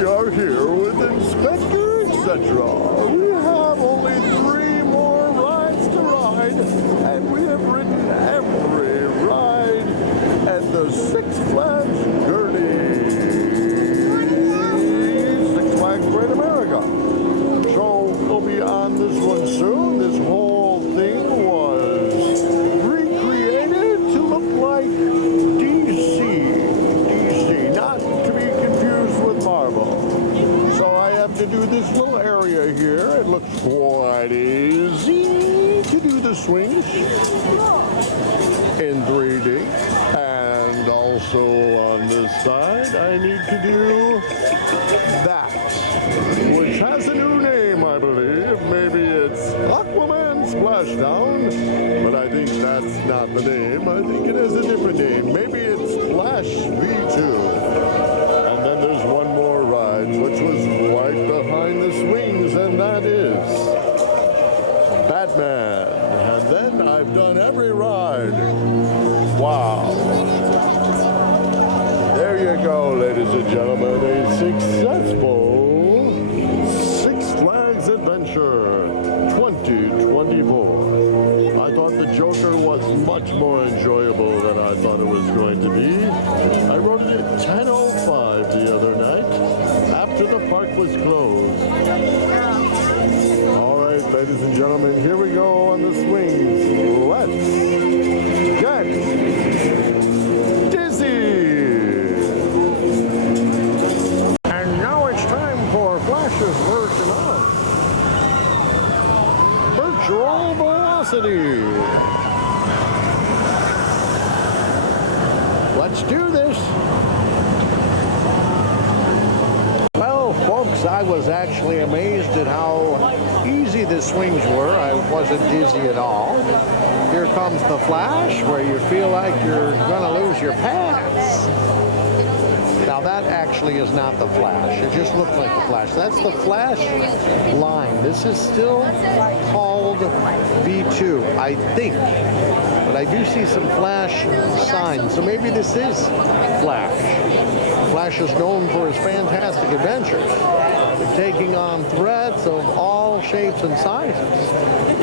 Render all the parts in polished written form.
we are here with Inspector Etc. We have only 3 more rides to ride, and we have ridden every ride at the Six Flags Journey. Six Flags Great America. So we'll be on this one soon. This whole thing was recreated to look like DC, not to be confused with Marvel. So I have to do this little area here. It looks quite easy to do the swings in 3D. And also on this side, I need to do that, which has a new name, I believe. Maybe it's Aquaman Splashdown, but I think that's not the name. I think it has a different name. Maybe it's Flash V2. And then there's one more ride, which was right behind the swings, and that is Batman. And then I've done every ride. Wow. There you go, ladies and gentlemen, a successful Six Flags Adventure 2024. I thought the Joker was much more enjoyable than I thought it was going to be. I rode it at 10:05 the other night after the park was closed. All right, ladies and gentlemen, here we go on the swings. Let's get dizzy. And now it's time for Flash's version of Virtual Velocity. Let's do this. Well, folks, I was actually amazed at how easy the swings were. I wasn't dizzy at all. Here comes the Flash, where you feel like you're going to lose your pants. Now, that actually is not the Flash. It just looks like the Flash. That's the Flash line. This is still called V2, I think. But I do see some Flash signs, so maybe this is Flash. Flash is known for his fantastic adventures, taking on threats of all shapes and sizes,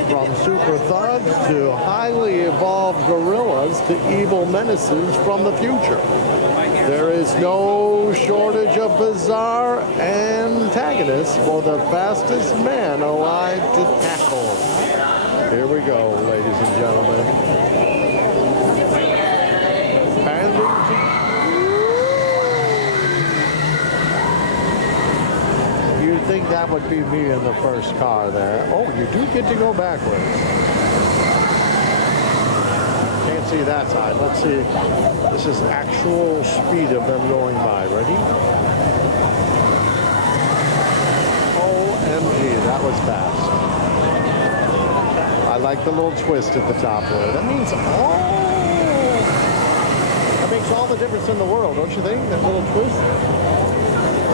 from super thugs to highly evolved gorillas to evil menaces from the future. There is no shortage of bizarre antagonists for the fastest man alive to tackle. Here we go, ladies and gentlemen. You'd think that would be me in the first car there. Oh, you do get to go backwards. Can't see that side. Let's see. This is actual speed of them going by. Ready? OMG, that was fast. I like the little twist at the top there. That means, that makes all the difference in the world, don't you think? That little twist.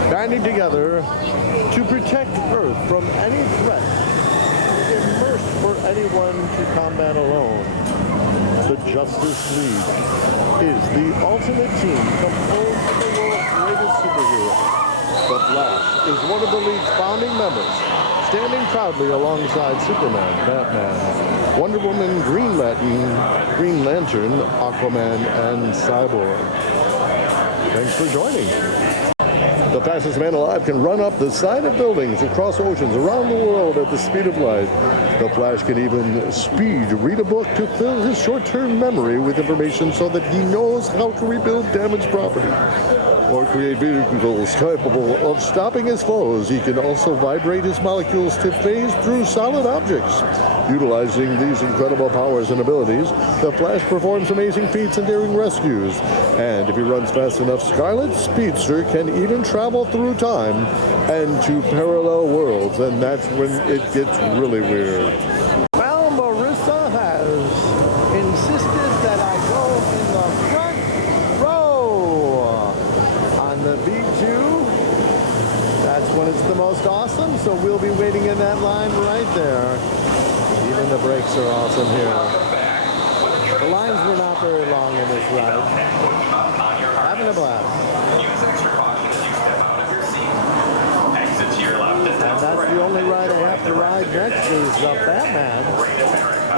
Banding together to protect Earth from any threat, immersed for anyone to combat alone. The Justice League is the ultimate team composed of the world's greatest superheroes. The Flash is one of the League's founding members, standing proudly alongside Superman, Batman, Wonder Woman, Green Lantern, Aquaman, and Cyborg. Thanks for joining. The fastest man alive can run up the side of buildings, across oceans, around the world at the speed of light. The Flash can even read a book to fill his short-term memory with information so that he knows how to rebuild damaged property or create vehicles capable of stopping his foes. He can also vibrate his molecules to phase through solid objects. Utilizing these incredible powers and abilities, the Flash performs amazing feats and daring rescues. And if he runs fast enough, Scarlet Speedster can even travel through time and to parallel worlds, and that's when it gets really weird. Well, Marissa has insisted that I go in the front row on the V2. That's when it's the most awesome, so we'll be waiting in that line right there. Even the brakes are awesome here. The lines were not very long in this ride. Having a blast. the only ride I have to ride next is Batman.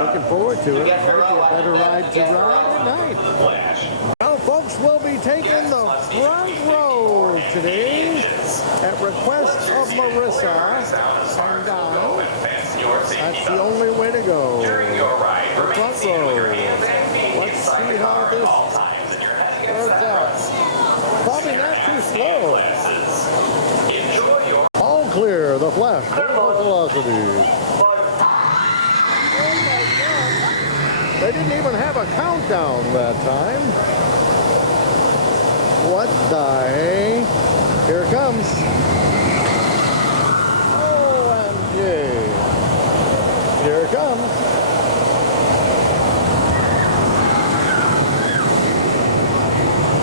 Looking forward to it. Might be a better ride to ride at night. Well, folks, we'll be taking the front row today at request of Marissa and Don. That's the only way to go. The front row. Let's see how this works out. Probably not too slow. All clear, the Flash, vertical velocity. They didn't even have a countdown that time. What the hey? Here it comes. OMG. Here it comes.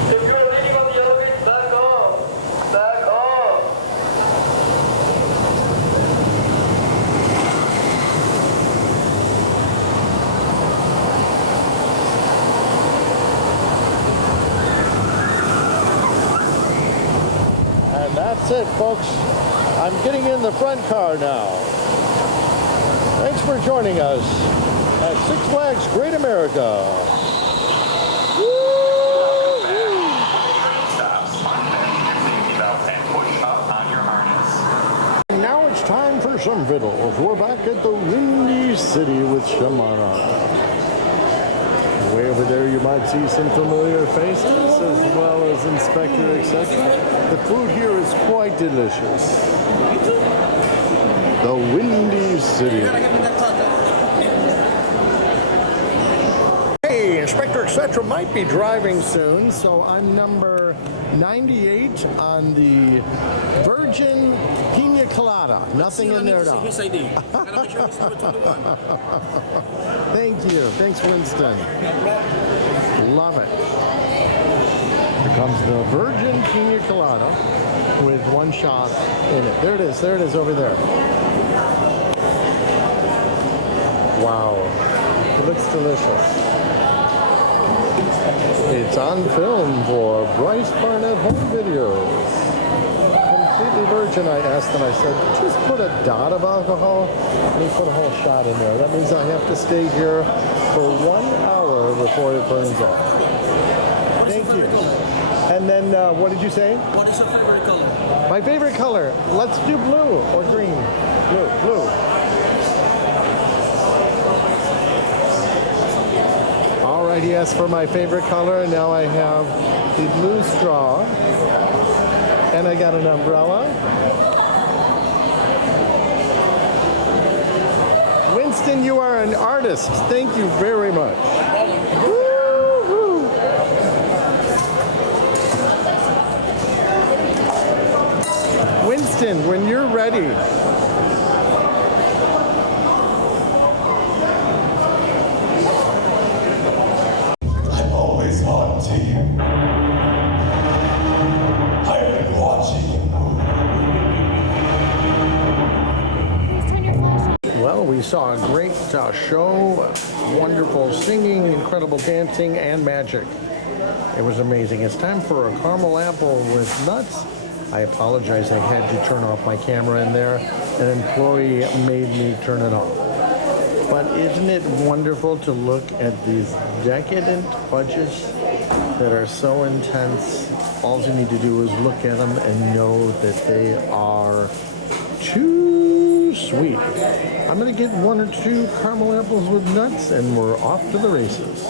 If you're leaning on the elevator, back off. Back off. And that's it, folks. I'm getting in the front car now. Thanks for joining us at Six Flags Great America. And now it's time for some vittles. We're back at the Windy City with Shamara. Way over there you might see some familiar faces as well as Inspector, etc. The food here is quite delicious. The Windy City. Hey, Inspector, etc. might be driving soon, so I'm number 98 on the Virgin Pina Colada. Nothing in there now. Thank you. Thanks, Winston. Love it. Here comes the Virgin Pina Colada with one shot in it. There it is. There it is over there. Wow. It looks delicious. It's on film for Bryce Barnett Home Videos. Completely virgin, I asked him. I said, just put a dot of alcohol. And he put a whole shot in there. That means I have to stay here for 1 hour before it burns off. Thank you. And then, what did you say? What is your favorite color? My favorite color. Let's do blue or green. Blue. All right, he asked for my favorite color, and now I have the blue straw, and I got an umbrella. Winston, you are an artist. Thank you very much. Woo-hoo. Winston, when you're ready. I'm always on to you. I've been watching you. Well, we saw a great show, wonderful singing, incredible dancing, and magic. It was amazing. It's time for a caramel apple with nuts. I apologize, I had to turn off my camera in there. An employee made me turn it off. But isn't it wonderful to look at these decadent fudges that are so intense? All you need to do is look at them and know that they are too sweet. I'm going to get 1 or 2 caramel apples with nuts and we're off to the races.